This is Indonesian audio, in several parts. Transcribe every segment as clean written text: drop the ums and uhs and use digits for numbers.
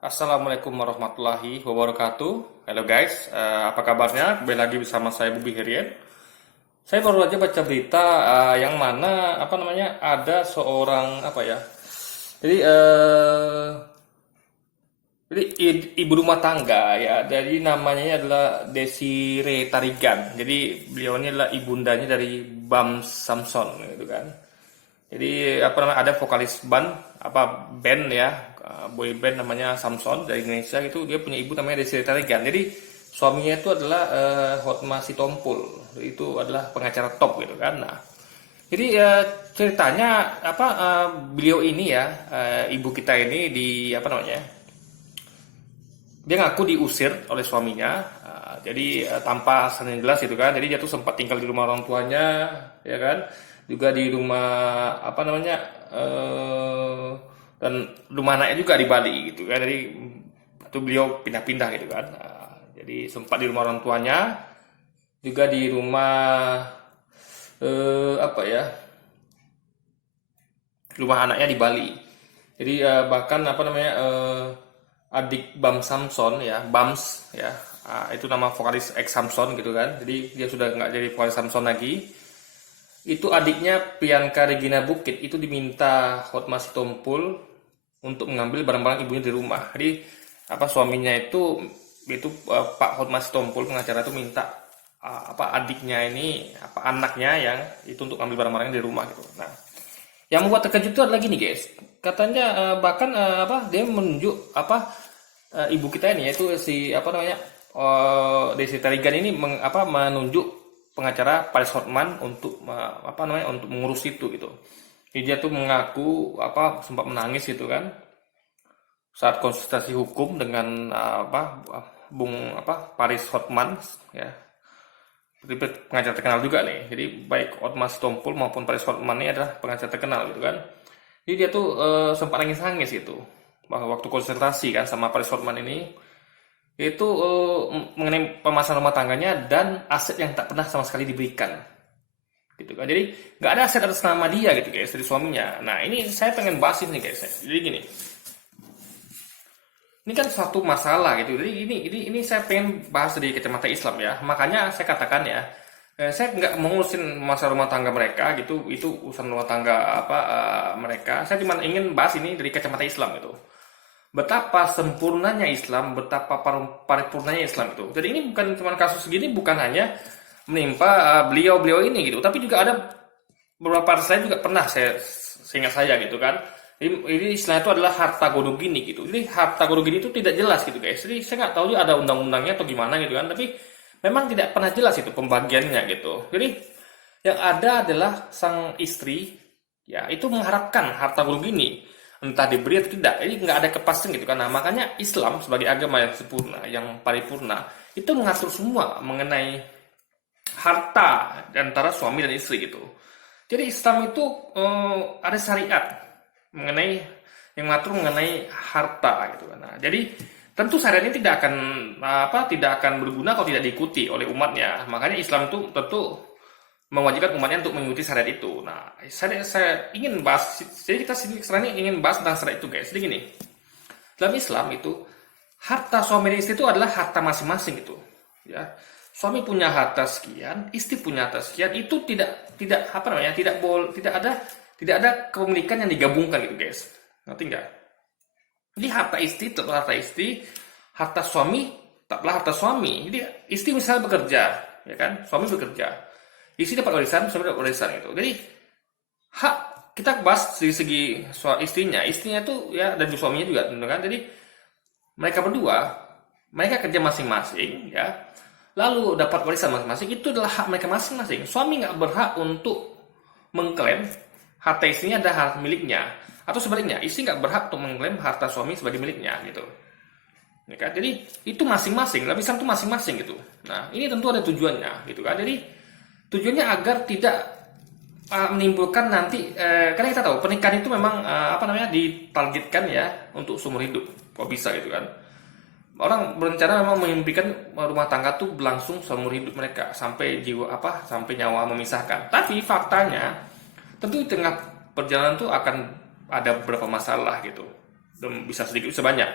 Assalamualaikum warahmatullahi wabarakatuh. Halo guys, apa kabarnya? Kembali lagi bersama saya Bubi Herian. Saya baru aja baca berita yang mana ada seorang Jadi ibu rumah tangga ya. Jadi namanya adalah Desire Tarigan. Jadi beliau ini adalah ibundanya dari Bam Samson gitu kan. Jadi ada vokalis band ya, boy band namanya Samson dari Indonesia gitu. Dia punya ibu namanya Desiree Tarigan. Jadi suaminya itu adalah Hotma Sitompul. Itu adalah pengacara top gitu kan. Nah, jadi ceritanya beliau ini ya, ibu kita ini dia ngaku diusir oleh suaminya. Jadi tanpa alasan yang jelas gitu kan. Jadi dia tuh sempat tinggal di rumah orang tuanya, ya kan, juga di rumah dan rumah anaknya juga di Bali gitu kan. Jadi itu beliau pindah-pindah gitu kan. Jadi sempat di rumah orang tuanya, juga di rumah eh, apa ya rumah anaknya di Bali. Jadi bahkan adik Bam Samson ya, Bams ya, itu nama vokalis ex Samson gitu kan. Jadi dia sudah nggak jadi vokalis Samson lagi. Itu adiknya Priyanka Regina Bukit itu diminta Hotma Sitompul untuk mengambil barang-barang ibunya di rumah. Jadi suaminya itu Pak Hotma Sitompul pengacara itu minta adiknya ini anaknya yang itu untuk ambil barang-barangnya di rumah gitu. Nah, yang membuat terkejut itu adalah gini guys. Katanya bahkan dia menunjuk ibu kita ini yaitu si Desi Tarigan ini menunjuk pengacara Paris Hotman untuk untuk mengurus itu gitu. Jadi dia tuh mengaku sempat menangis gitu kan saat konsultasi hukum dengan Paris Hotman ya. Pengacara terkenal juga nih. Jadi baik Hotma Sitompul maupun Paris Hotman ini adalah pengacara terkenal gitu kan. Jadi dia tuh sempat nangis-nangis gitu bahwa waktu konsultasi kan sama Paris Hotman ini itu mengenai pemasaran rumah tangganya dan aset yang tak pernah sama sekali diberikan gitu kan. Jadi nggak ada aset atas nama dia gitu guys dari suaminya. Nah ini saya pengen bahas ini guys. Jadi gini, ini kan suatu masalah gitu. Jadi ini saya pengen bahas dari kacamata Islam ya. Makanya saya katakan ya, saya nggak mengurusin masalah rumah tangga mereka gitu. Itu urusan rumah tangga mereka. Saya cuma ingin bahas ini dari kacamata Islam gitu. Betapa sempurnanya Islam, betapa paripurnanya Islam itu. Jadi ini bukan cuma kasus segini, bukan hanya menimpa beliau-beliau ini gitu, tapi juga ada beberapa artis lain juga pernah seingat saya gitu kan. Ini istilah itu adalah harta gono gini gitu. Jadi harta gono gini itu tidak jelas gitu guys. Jadi saya nggak tahu dia ada undang-undangnya atau gimana gitu kan. Tapi memang tidak pernah jelas itu pembagiannya gitu. Jadi yang ada adalah sang istri ya itu mengharapkan harta gono gini entah diberi atau tidak. Ini nggak ada kepastian gitu kan. Nah, makanya Islam sebagai agama yang sempurna, yang paripurna, itu mengatur semua mengenai harta antara suami dan istri gitu. Jadi Islam itu ada syariat mengenai yang mengatur mengenai harta gitu kan. Nah, jadi tentu syariat ini tidak akan berguna kalau tidak diikuti oleh umatnya. Makanya Islam itu tentu mewajibkan umatnya untuk mengikuti syariat itu. Nah, saya ingin bahas, jadi kita sekarang ini ingin bahas tentang syariat itu guys. Jadi gini, dalam Islam itu harta suami dan istri itu adalah harta masing-masing gitu. Ya, suami punya harta sekian, istri punya harta sekian, itu tidak ada kepemilikan yang digabungkan gitu guys. Ngerti nggak? Jadi harta istri tetaplah harta istri, harta suami tetaplah harta suami. Jadi istri misalnya bekerja, ya kan, suami bekerja. Istri dapat warisan, suami dapat warisan gitu. Jadi hak kita bahas dari segi soal istrinya itu ya dan suaminya juga, tentu kan. Jadi mereka kerja masing-masing ya, lalu dapat warisan masing-masing, itu adalah hak mereka masing-masing. Suami nggak berhak untuk mengklaim harta istrinya adalah hak miliknya, atau sebaliknya istri nggak berhak untuk mengklaim harta suami sebagai miliknya gitu. Ya kan? Jadi itu masing-masing, dalam Islam itu masing-masing gitu. Nah ini tentu ada tujuannya gitu kan. Jadi tujuannya agar tidak menimbulkan nanti karena kita tahu pernikahan itu memang ditargetkan ya untuk seumur hidup. Kok bisa gitu kan? Orang berencana memang memimpikan rumah tangga tuh berlangsung seumur hidup mereka sampai sampai nyawa memisahkan. Tapi faktanya tentu di tengah perjalanan tuh akan ada beberapa masalah gitu. Dan bisa sedikit bisa banyak.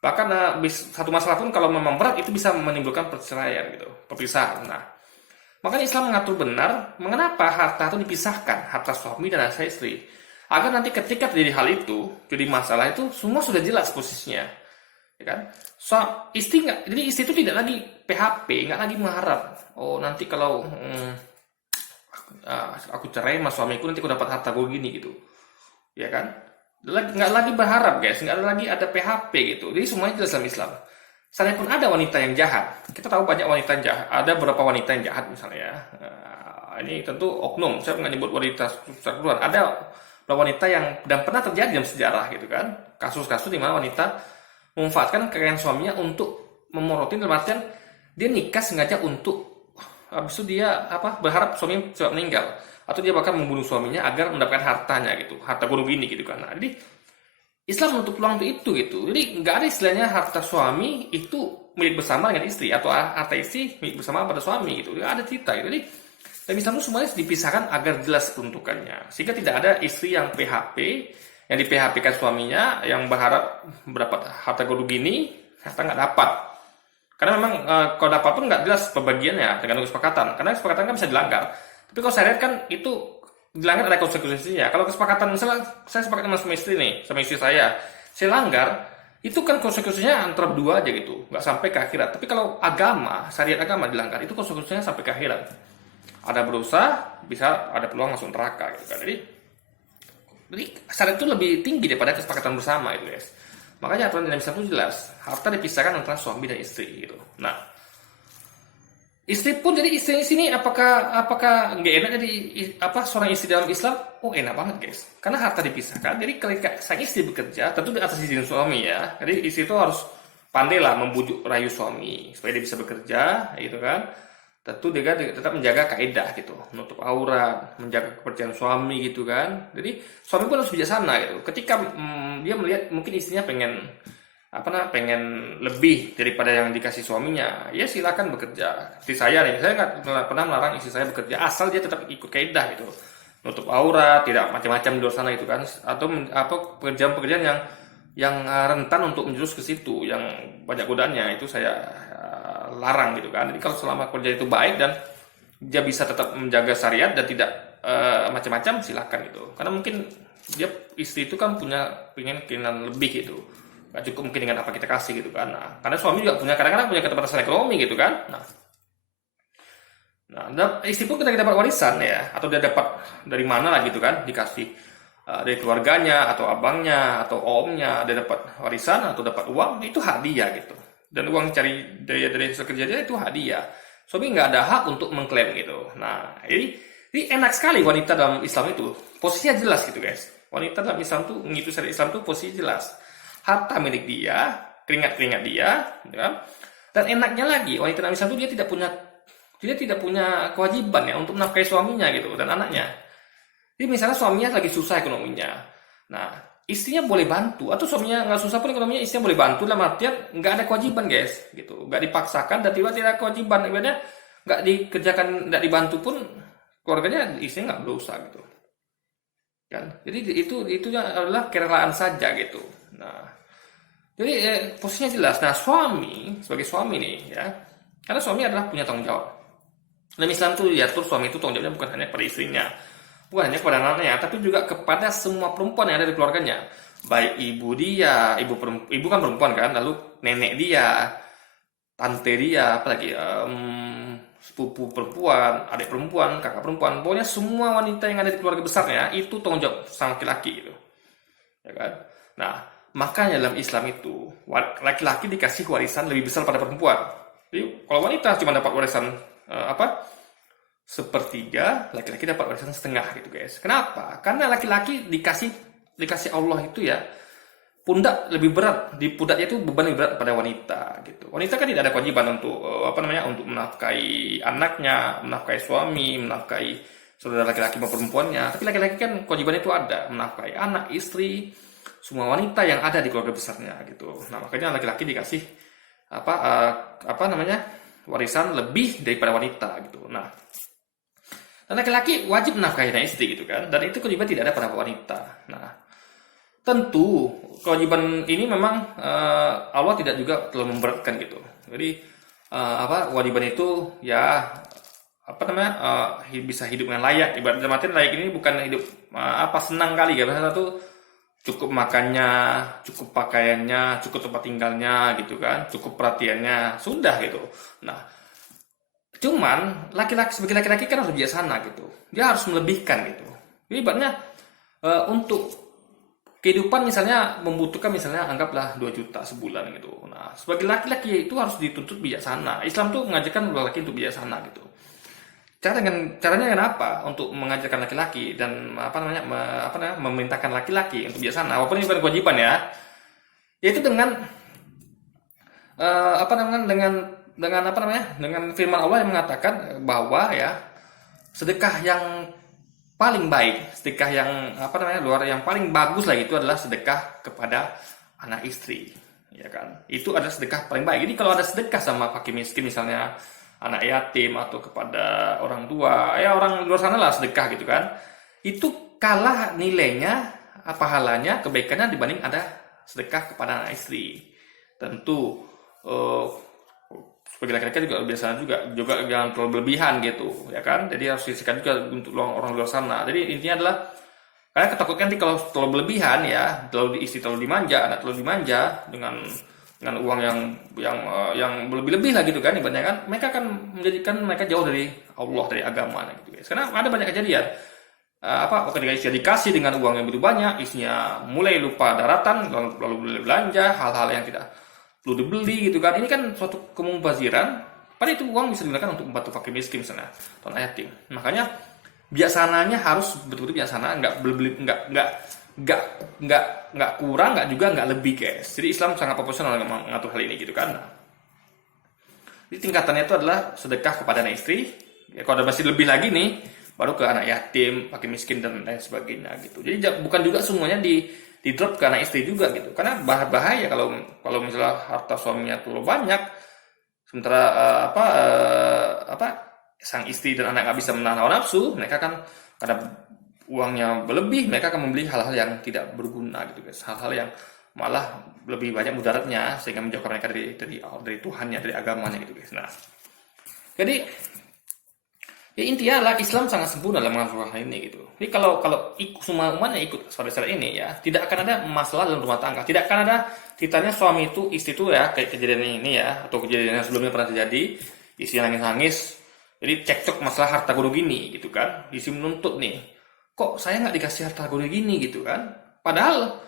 Bahkan satu masalah pun kalau memang berat itu bisa menimbulkan perceraian gitu, perpisahan. Nah, makanya Islam mengatur benar mengapa harta itu dipisahkan, harta suami dan harta istri. Agar nanti ketika terjadi hal itu, jadi masalah itu semua sudah jelas posisinya, ya kan? So, istri nggak, jadi istri itu tidak lagi PHP, nggak lagi mengharap, oh nanti kalau aku cerai sama suamiku nanti aku dapat harta gue gini gitu, ya kan? Nggak lagi berharap guys, nggak ada lagi ada PHP gitu. Jadi semuanya jelas dalam Islam. Seandainya pun ada wanita yang jahat, kita tahu banyak wanita yang jahat. Ada beberapa wanita yang jahat misalnya ya. Ini tentu oknum, saya nggak nyebut wanita keseluruhan. Ada beberapa wanita yang dan pernah terjadi dalam sejarah gitu kan. Kasus-kasus di mana wanita memanfaatkan kekayaan suaminya untuk memorotin dalam artian dia nikah sengaja untuk habis itu dia berharap suaminya cepat meninggal atau dia bahkan membunuh suaminya agar mendapatkan hartanya gitu, harta gunung ini gitu kan. Nah, jadi Islam menutup peluang untuk itu gitu. Jadi nggak ada istilahnya harta suami itu milik bersama dengan istri atau harta istri milik bersama pada suami gitu. Nggak ada cerita gitu. Jadi dalam Islam itu semuanya dipisahkan agar jelas peruntukannya. Sehingga tidak ada istri yang PHP, yang di PHP-kan suaminya, yang berharap mendapat harta gunung ini, harta nggak dapat. Karena memang kalau dapat pun nggak jelas pembagiannya tergantung kesepakatan. Karena kesepakatan kan bisa dilanggar. Tapi kalau saya lihat kan itu dilanggar ada konsekuensinya. Kalau kesepakatan misalnya saya sepakat sama istri nih, sama istri saya langgar, itu kan konsekuensinya antara berdua aja gitu, nggak sampai ke akhirat. Tapi kalau agama, syariat agama dilanggar, itu konsekuensinya sampai ke akhirat. Ada berusaha, bisa ada peluang langsung neraka gitu kan. Jadi syariat itu lebih tinggi daripada kesepakatan bersama itu guys. Makanya aturan dalam Islam itu jelas, harta dipisahkan antara suami dan istri gitu. Nah, istri pun jadi istri di sini apakah nggak enak jadi seorang istri dalam Islam? Oh enak banget guys, karena harta dipisahkan. Jadi ketika sang istri bekerja, tentu di atas izin suami ya. Jadi istri itu harus pandailah membujuk rayu suami supaya dia bisa bekerja, gitu kan. Tentu dia tetap menjaga kaidah gitu, menutup aurat, menjaga kepercayaan suami gitu kan. Jadi suami pun harus bijaksana gitu. Ketika dia melihat mungkin istrinya pengen lebih daripada yang dikasih suaminya, ya silakan bekerja. Seperti saya nih, saya nggak pernah melarang istri saya bekerja asal dia tetap ikut kaidah gitu, nutup aurat, tidak macam-macam di luar sana itu kan, atau pekerjaan-pekerjaan yang rentan untuk menjurus ke situ, yang banyak godaannya itu saya larang gitu kan. Jadi kalau selama kerja itu baik dan dia bisa tetap menjaga syariat dan tidak macam-macam, silakan gitu. Karena mungkin dia istri itu kan punya keinginan lebih gitu. Gak cukup mungkin dengan apa kita kasih gitu kan. Nah, karena suami juga kadang-kadang punya keterbatasan ekonomi gitu kan. Nah, istri pun ketika dapat warisan ya, atau dia dapat dari mana lah gitu kan, dikasih dari keluarganya atau abangnya atau omnya, dia dapat warisan atau dapat uang, itu hadiah gitu. Dan uang cari dari hasil kerja dia itu hadiah. Suami nggak ada hak untuk mengklaim gitu. Nah, ini enak sekali wanita dalam Islam itu. Posisinya jelas gitu guys. Wanita dalam Islam tuh, mengikuti syariat Islam tuh posisinya jelas. Harta milik dia, keringat-keringat dia, ya. Dan enaknya lagi, wanita dalam Islam tuh dia tidak punya kewajiban ya untuk menafkahi suaminya gitu dan anaknya. Jadi misalnya suaminya lagi susah ekonominya. Nah, istrinya boleh bantu atau suaminya nggak susah pun ekonominya, istrinya boleh bantu dalam artian nggak ada kewajiban guys gitu, nggak dipaksakan dan tidak ada kewajiban, ibaratnya nggak dikerjakan, nggak dibantu pun keluarganya istrinya nggak berusaha gitu kan. Jadi itu adalah kerelaan saja gitu. Nah, jadi posisinya jelas. Nah, suami sebagai suami nih ya, karena suami adalah punya tanggung jawab. Dalam Islam tuh diatur suami itu tanggung jawabnya bukan hanya pada istrinya, bukan hanya kepada anaknya, tapi juga kepada semua perempuan yang ada di keluarganya. Baik ibu dia, ibu kan perempuan kan, lalu nenek dia, tante dia, apalagi sepupu perempuan, adik perempuan, kakak perempuan, pokoknya semua wanita yang ada di keluarga besarnya itu tanggung jawab sang laki-laki gitu, ya kan? Nah, makanya dalam Islam itu laki-laki dikasih warisan lebih besar pada perempuan. Jadi kalau wanita cuma dapat warisan sepertiga, laki-laki dapat warisan setengah gitu guys. Kenapa? Karena laki-laki dikasih Allah itu ya, pundak lebih berat, di pundaknya itu beban lebih berat pada wanita gitu. Wanita kan tidak ada kewajiban untuk untuk menafkahi anaknya, menafkahi suami, menafkahi saudara laki-laki maupun perempuannya. Tapi laki-laki kan kewajiban itu ada, menafkahi anak, istri, semua wanita yang ada di keluarga besarnya gitu. Nah, makanya laki-laki dikasih warisan lebih daripada wanita gitu. Nah, dan laki-laki wajib menafkahi istri gitu kan, dan itu kewajiban tidak ada pada wanita. Nah, tentu kewajiban ini memang Allah tidak juga terlalu memberatkan gitu. Jadi kewajiban itu ya bisa hidup dengan layak. Ibarat dalam artian layak ini bukan hidup senang kali ya. Misalnya tuh cukup makannya, cukup pakaiannya, cukup tempat tinggalnya gitu kan, cukup perhatiannya, sudah gitu. Nah, cuman laki-laki sebagai laki-laki kan harus bijaksana gitu. Dia harus melebihkan gitu. Jadi ibaratnya untuk kehidupan misalnya membutuhkan misalnya anggaplah 2 juta sebulan gitu. Nah, sebagai laki-laki itu harus dituntut bijaksana. Islam tuh mengajarkan laki-laki untuk bijaksana gitu. Caranya kenapa untuk mengajarkan laki-laki dan memerintahkan laki-laki untuk bijaksana walaupun ini bukan kewajiban ya, yaitu dengan dengan firman Allah yang mengatakan bahwa ya sedekah yang paling baik, sedekah yang yang paling bagus lah itu adalah sedekah kepada anak istri, ya kan? Itu adalah sedekah paling baik. Jadi kalau ada sedekah sama fakir miskin misalnya anak yatim atau kepada orang tua, ya orang luar sana lah sedekah gitu kan, itu kalah nilainya, pahalanya, kebaikannya dibanding ada sedekah kepada anak istri. Tentu sebagai laki-laki juga biasanya juga jangan terlalu berlebihan gitu, ya kan? Jadi harus disisikan juga untuk orang luar sana. Jadi intinya adalah karena ketakutkan nanti kalau terlalu berlebihan ya, istri terlalu dimanja, anak terlalu dimanja dengan uang yang berlebih-lebih lah gitu kan, ibaratnya kan mereka akan menjadikan mereka jauh dari Allah, dari agama gitu guys. Karena ada banyak kejadian ketika istri dikasih dengan uang yang begitu banyak, istrinya mulai lupa daratan, lalu belanja hal-hal yang tidak perlu dibeli gitu kan. Ini kan suatu kemubaziran, padahal itu uang bisa digunakan untuk membantu fakir miskin misalnya atau anak yatim. Makanya bijaksananya harus betul-betul bijaksana, nggak kurang, nggak lebih guys. Jadi Islam sangat proporsional mengatur hal ini gitu kan. Jadi tingkatannya itu adalah sedekah kepada anak istri. Ya, kalau ada masih lebih lagi nih, baru ke anak yatim, fakir miskin dan lain sebagainya gitu. Jadi bukan juga semuanya di drop ke anak istri juga gitu. Karena bahaya kalau misalnya harta suaminya terlalu banyak, sementara sang istri dan anak nggak bisa menahan hawa nafsu, mereka kan karena uangnya berlebih, mereka akan membeli hal-hal yang tidak berguna gitu guys, hal-hal yang malah lebih banyak mudaratnya sehingga menjauhkan mereka dari Tuhannya, dari agamanya gitu guys. Nah, jadi ya intinya adalah Islam sangat sempurna dalam mengatur hal ini gitu. Jadi kalau semua umatnya ikut saudara ini ya, tidak akan ada masalah dalam rumah tangga, tidak akan ada ceritanya suami itu istri itu ya kayak kejadian ini ya, atau kejadian yang sebelumnya pernah terjadi, istri nangis-nangis, jadi cekcok masalah harta gono gini gitu kan, istri menuntut nih, kok saya nggak dikasih harta gono gini gitu kan, padahal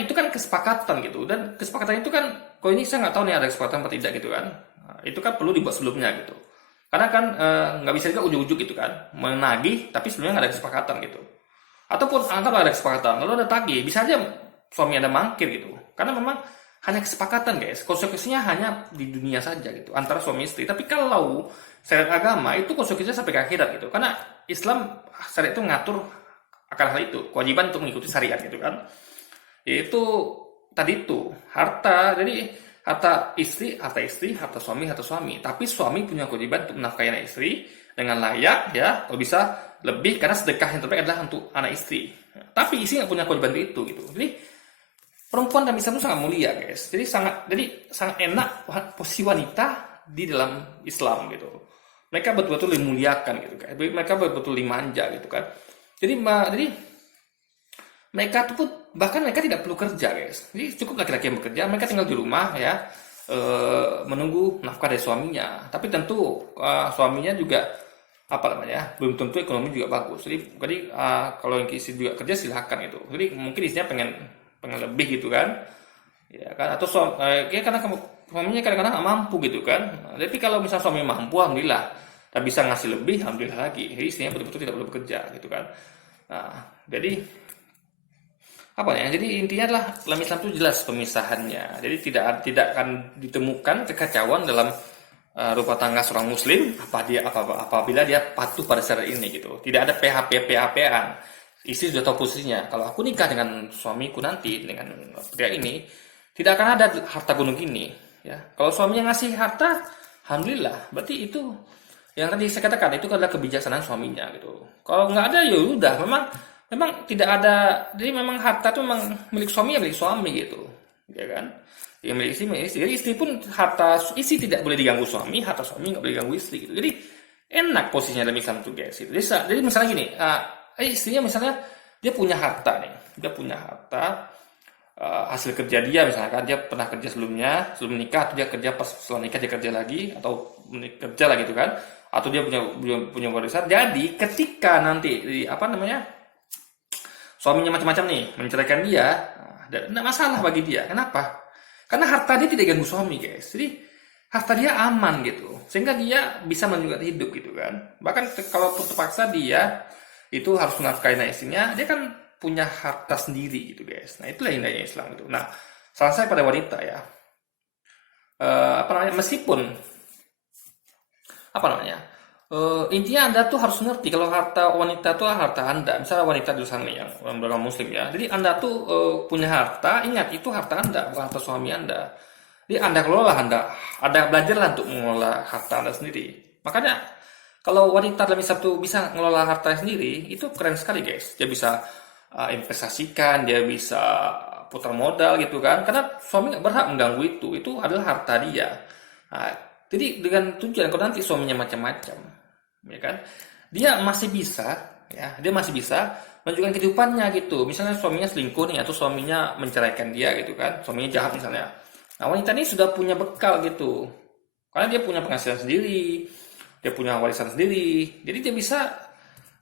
itu kan kesepakatan gitu, dan kesepakatan itu kan kok ini saya nggak tahu nih ada kesepakatan atau tidak gitu kan. Nah, itu kan perlu dibuat sebelumnya gitu, karena kan nggak bisa juga ujuk-ujuk gitu kan menagih tapi sebelumnya nggak ada kesepakatan gitu, ataupun antara ada kesepakatan lalu ada tagih, bisa aja suami ada mangkir gitu, karena memang hanya kesepakatan guys, konsekuensinya hanya di dunia saja gitu antara suami istri. Tapi kalau syariat agama itu konsekuensinya sampai ke akhirat gitu, karena Islam syariat itu mengatur akan hal itu, kewajiban untuk mengikuti syariat gitu kan, yaitu tadi itu harta. Jadi harta istri, harta suami, tapi suami punya kewajiban untuk menafkahi anak istri dengan layak ya, kalau bisa lebih, karena sedekah yang terbaik adalah untuk anak istri. Tapi istri nggak punya kewajiban itu gitu. Jadi perempuan dalam Islam itu sangat mulia guys. Jadi sangat enak posisi wanita di dalam Islam gitu. Mereka betul-betul dimuliakan gitu kan. Mereka betul-betul dimanja gitu kan. Jadi mereka tuh bahkan mereka tidak perlu kerja guys. Jadi cukup laki-laki yang bekerja, mereka tinggal di rumah ya, menunggu nafkah dari suaminya. Tapi tentu suaminya juga belum tentu ekonomi juga bagus. Jadi kalau yang istri juga kerja silahkan itu. Jadi mungkin istrinya pengen lebih gitu kan, ya kan, atau karena suaminya kadang-kadang nggak mampu gitu kan. Tapi kalau misalnya suami mampu, alhamdulillah, tak bisa ngasih lebih, alhamdulillah lagi. Jadi istrinya betul-betul tidak perlu bekerja gitu kan. Nah, jadi jadi intinya adalah dalam Islam itu jelas pemisahannya. Jadi tidak akan ditemukan kekacauan dalam rumah tangga seorang muslim apabila dia patuh pada syariat ini gitu. Tidak ada PHP-an. Istri sudah tahu posisinya. Kalau aku nikah dengan suamiku nanti dengan pria ini, tidak akan ada harta gunung gini. Ya, kalau suaminya ngasih harta, alhamdulillah. Berarti itu yang tadi saya katakan itu adalah kebijaksanaan suaminya gitu. Kalau nggak ada ya udah, memang memang tidak ada, jadi memang harta itu memang milik suami ya milik suami gitu, ya kan? Ya milik istri, milik istri. Jadi istri pun harta istri tidak boleh diganggu suami, harta suami nggak boleh diganggu istri gitu. Jadi enak posisinya dalam Islam tuh guys. Gitu. Jadi misalnya gini, istrinya misalnya dia punya harta nih, dia punya harta hasil kerja dia misalkan dia pernah kerja sebelumnya sebelum nikah, atau dia kerja pas setelah nikah dia kerja lagi, atau kerja lah gitu kan, atau dia punya warisan. Jadi ketika nanti apa namanya suaminya macam-macam nih menceraikan dia, tidak masalah bagi dia. Kenapa? Karena harta dia tidak ganggu suami guys. Jadi harta dia aman gitu, sehingga dia bisa melanjutkan hidup gitu kan. Bahkan kalau terpaksa dia itu harus menafkahi istrinya, dia kan punya harta sendiri gitu guys. Nah itulah indahnya Islam gitu. Nah saran saya pada wanita ya, apa namanya, meskipun apa namanya, intinya Anda tuh harus ngerti kalau harta wanita itu harta Anda. Misalnya wanita di sana yang beragama Muslim ya, jadi Anda tuh punya harta, ingat itu harta Anda, bukan harta suami Anda. Jadi Anda kelola, Anda belajarlah untuk mengelola harta Anda sendiri. Makanya kalau wanita dalam Islam tuh bisa mengelola harta sendiri, itu keren sekali guys. Dia bisa investasikan, dia bisa putar modal gitu kan. Karena suami nggak berhak mengganggu itu adalah harta dia. Nah, jadi dengan tujuan kalau nanti suaminya macam-macam, ya kan, dia masih bisa, ya, dia masih bisa menunjukkan kehidupannya gitu. Misalnya suaminya selingkuh nih, atau suaminya menceraikan dia gitu kan, suaminya jahat misalnya. Nah wanita ini sudah punya bekal gitu, karena dia punya penghasilan sendiri, dia punya warisan sendiri, jadi dia bisa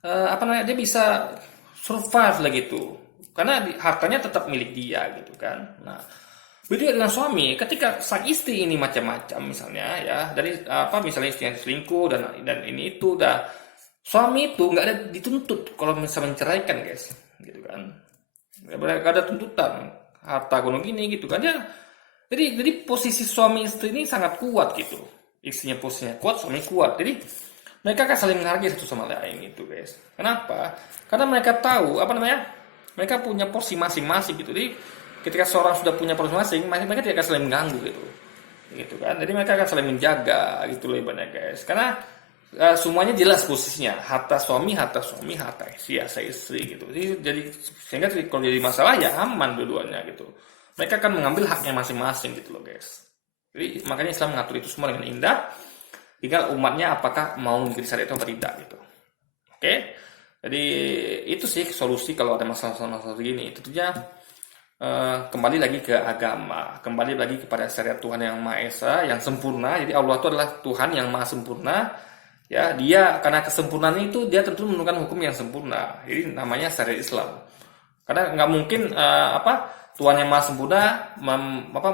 apa namanya, dia bisa survive lah gitu, karena hartanya tetap milik dia gitu kan. Nah beda dengan suami, ketika sang istri ini macam-macam misalnya ya, dari apa misalnya istri yang selingkuh dan ini itu, dah suami itu nggak ada dituntut kalau misalnya menceraikan guys, gitu kan, nggak ada tuntutan harta gunung gini gitu kan ya. Jadi posisi suami istri ini sangat kuat gitu, istrinya posisinya kuat, suami kuat, jadi mereka akan saling menghargai satu sama lain gitu guys. Kenapa? Karena mereka tahu apa namanya, mereka punya porsi masing-masing gitu. Jadi ketika seorang sudah punya porsi masing, mereka tidak akan saling mengganggu gitu kan. Jadi mereka akan saling menjaga gitu loh ibaratnya guys. Karena semuanya jelas posisinya, harta suami, harta istri, istri gitu. Jadi sehingga kalau jadi masalah ya aman dua-duanya gitu. Mereka akan mengambil haknya masing-masing gitu loh guys. Jadi makanya Islam mengatur itu semua dengan indah. Tinggal umatnya apakah mau mengikuti syariat atau tidak gitu. Oke. Jadi itu sih solusi kalau ada masalah-masalah begini. Tentunya kembali lagi ke agama, kembali lagi kepada syariat Tuhan yang Maha Esa, yang sempurna. Jadi Allah itu adalah Tuhan yang Maha Sempurna. Ya, dia karena kesempurnaan itu dia tentu menentukan hukum yang sempurna. Jadi namanya syariat Islam. Karena nggak mungkin Tuhan yang Maha Sempurna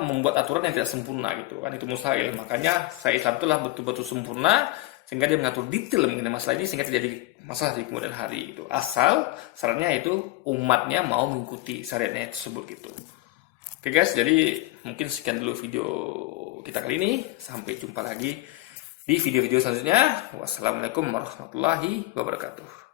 membuat aturan yang tidak sempurna gitu kan, itu mustahil. Makanya syariat Islam itulah betul-betul sempurna, sehingga dia mengatur detail mengenai masalah ini sehingga tidak jadi masalah di kemudian hari itu. Asal syaratnya itu umatnya mau mengikuti syariatnya tersebut gitu. Oke guys, jadi mungkin sekian dulu video kita kali ini. Sampai jumpa lagi di video-video selanjutnya. Wassalamualaikum warahmatullahi wabarakatuh.